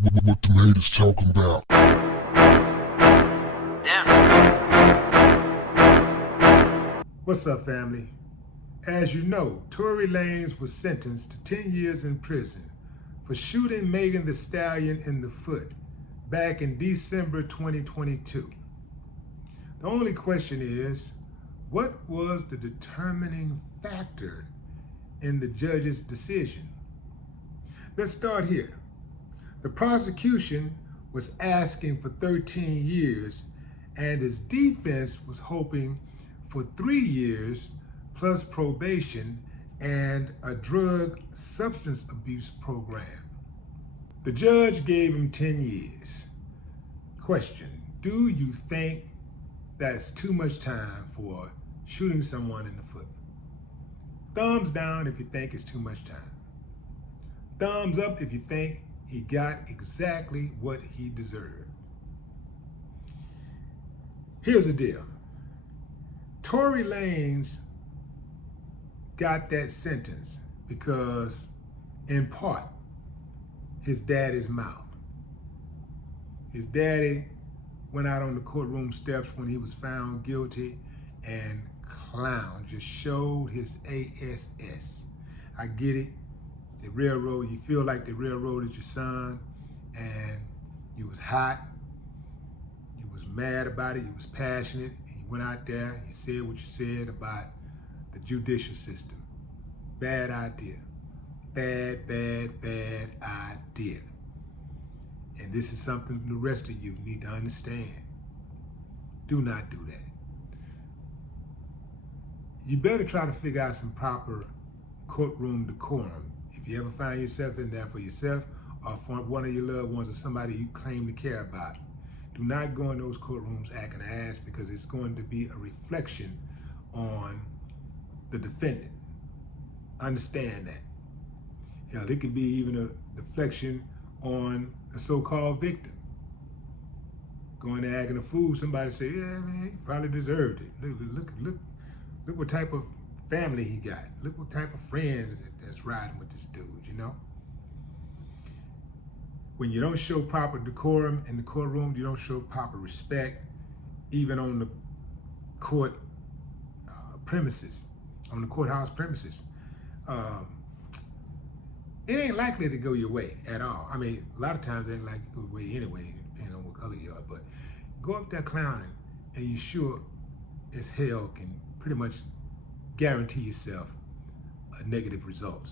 What them haters talking about? What's up, family? As you know, Tory Lanez was sentenced to 10 years in prison for shooting Megan Thee Stallion in the foot back in December 2022. The only question is, what was the determining factor in the judge's decision? Let's start here. The prosecution was asking for 13 years, and his defense was hoping for 3 years plus probation and a drug substance abuse program. The judge gave him 10 years. Question, do you think that's too much time for shooting someone in the foot? Thumbs down if you think it's too much time. Thumbs up if you think he got exactly what he deserved. Here's the deal. Tory Lanez got that sentence because, in part, his daddy's mouth. His daddy went out on the courtroom steps when he was found guilty and clown, just showed his ass. I get it. The railroad, you feel like the railroaded your son, and you was hot, you was mad about it, you was passionate, and you went out there and you said what you said about the judicial system. Bad idea. Bad idea. And this is something the rest of you need to understand. Do not do that. You better try to figure out some proper courtroom decorum. If you ever find yourself in there for yourself or for one of your loved ones or somebody you claim to care about, do not go in those courtrooms acting ass, because it's going to be a reflection on the defendant. Understand that. Hell, it could be even a deflection on a so-called victim. Going there acting a fool, somebody say, yeah, man, he probably deserved it. Look what type of family he got. Look what type of friends that's riding with this dude, you know? When you don't show proper decorum in the courtroom, you don't show proper respect, even on the court premises, on the courthouse premises. It ain't likely to go your way at all. I mean, a lot of times it ain't likely to go your way anyway, depending on what color you are, but go up there clowning and you sure as hell can pretty much guarantee yourself a negative results.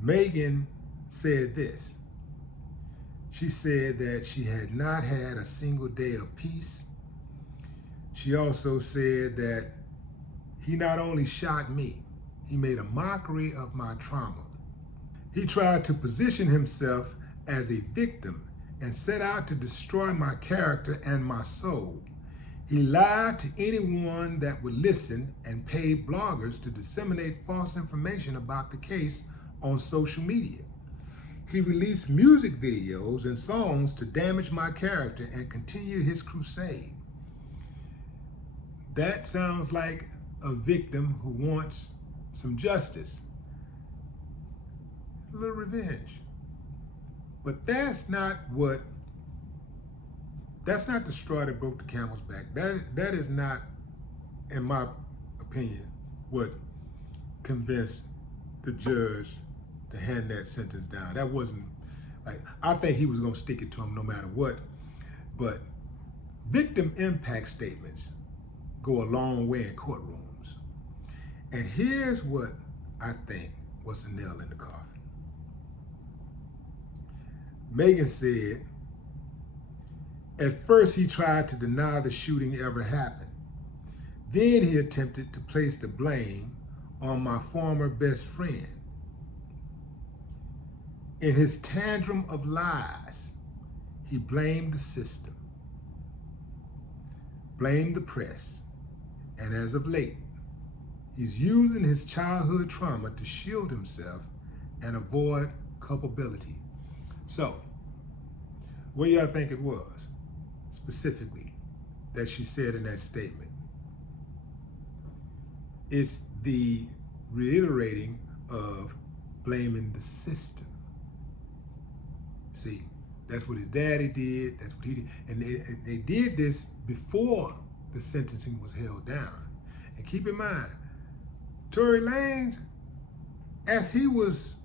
Megan said this. She said that she had not had a single day of peace. She also said that he not only shot me, he made a mockery of my trauma. He tried to position himself as a victim and set out to destroy my character and my soul. He lied to anyone that would listen and paid bloggers to disseminate false information about the case on social media. He released music videos and songs to damage my character and continue his crusade. That sounds like a victim who wants some justice, a little revenge. But that's not the straw that broke the camel's back. That is not, in my opinion, what convinced the judge to hand that sentence down. That wasn't, like, I think he was gonna stick it to him no matter what, but victim impact statements go a long way in courtrooms. And here's what I think was the nail in the coffin. Megan said, at first, he tried to deny the shooting ever happened. Then he attempted to place the blame on my former best friend. In his tantrum of lies, he blamed the system, blamed the press, and as of late, he's using his childhood trauma to shield himself and avoid culpability. So, what do y'all think it was? Specifically, that she said in that statement? It's the reiterating of blaming the system. See, That's what his daddy did. That's what he did. And they did this before the sentencing was held down. And keep in mind, Tory Lanez, as he was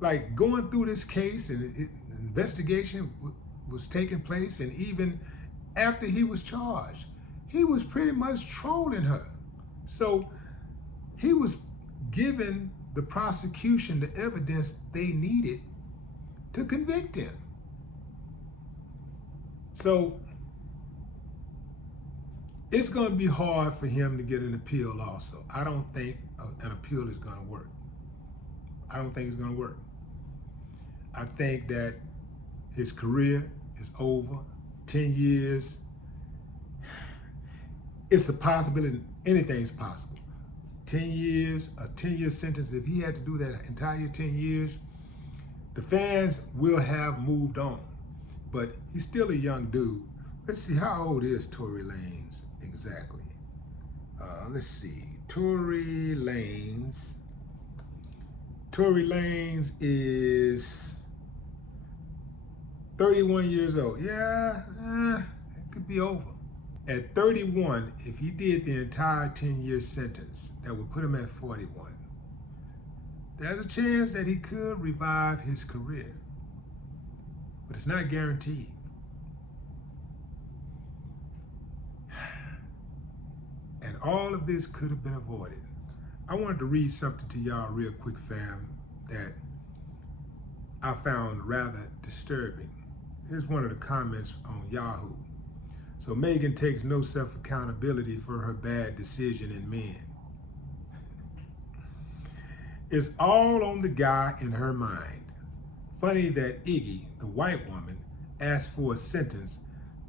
like going through this case and investigation was taking place, and even after he was charged, he was pretty much trolling her. So he was giving the prosecution the evidence they needed to convict him. So it's going to be hard for him to get an appeal also. I don't think an appeal is going to work. I don't think it's going to work. I think that his career is over. 10 years. It's a possibility. Anything's possible. 10 years, a 10-year sentence. If he had to do that entire 10 years, the fans will have moved on. But he's still a young dude. Let's see, how old is Tory Lanez exactly? Let's see, Tory Lanez. Tory Lanez is 31 years old. Yeah, it could be over. At 31, if he did the entire 10-year sentence, that would put him at 41. There's a chance that he could revive his career, but it's not guaranteed. And all of this could have been avoided. I wanted to read something to y'all real quick, fam, that I found rather disturbing. Here's one of the comments on Yahoo. So Megan takes no self-accountability for her bad decision in Men. It's all on the guy in her mind. Funny that Iggy, the white woman, asked for a sentence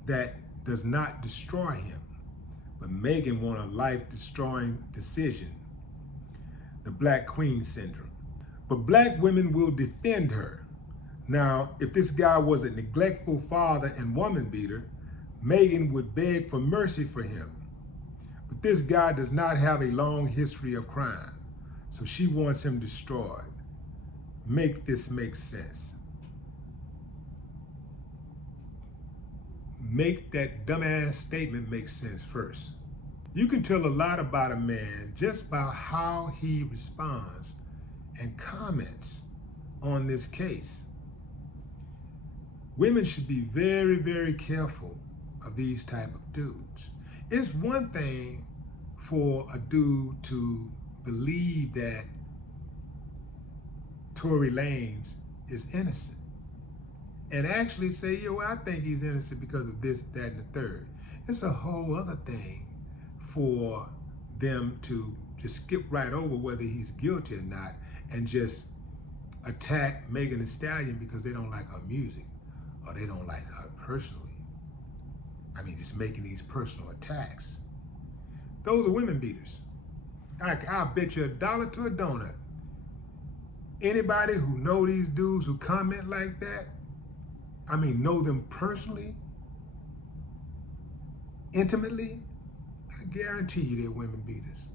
that does not destroy him, but Megan won a life-destroying decision. The Black Queen syndrome. But black women will defend her. Now, if this guy was a neglectful father and woman beater, Megan would beg for mercy for him. But this guy does not have a long history of crime, so she wants him destroyed. Make this make sense. Make that dumbass statement make sense first. You can tell a lot about a man just by how he responds and comments on this case. Women should be very, very careful of these type of dudes. It's one thing for a dude to believe that Tory Lanez is innocent and actually say, yo, I think he's innocent because of this, that, and the third. It's a whole other thing for them to just skip right over whether he's guilty or not and just attack Megan Thee Stallion because they don't like her music or they don't like her personally. I mean, just making these personal attacks. Those are women beaters. I'll bet you $1 to a donut. Anybody who know these dudes who comment like that, I mean, know them personally, intimately, I guarantee you they're women beaters.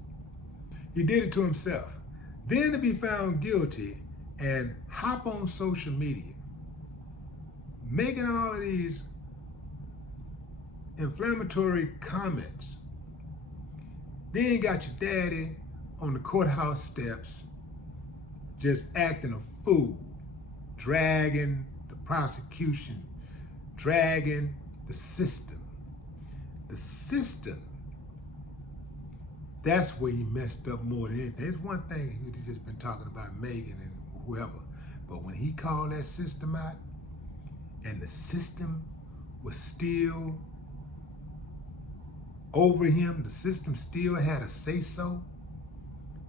He did it to himself. Then to be found guilty and hop on social media, making all of these inflammatory comments. Then got your daddy on the courthouse steps just acting a fool, dragging the prosecution, dragging the system. The system, that's where he messed up more than anything. It's one thing he's just been talking about Megan and whoever, but when he called that system out and the system was still over him, the system still had a say-so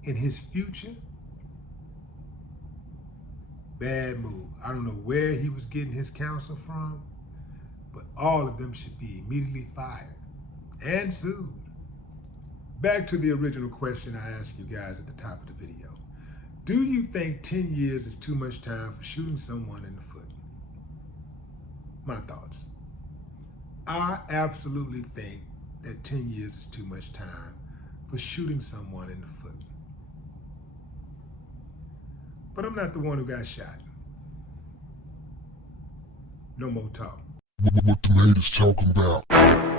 in his future, bad move. I don't know where he was getting his counsel from, but all of them should be immediately fired and sued. Back to the original question I asked you guys at the top of the video. Do you think 10 years is too much time for shooting someone in the foot? My thoughts. I absolutely think that 10 years is too much time for shooting someone in the foot. But I'm not the one who got shot. No more talk. What the haters talking about?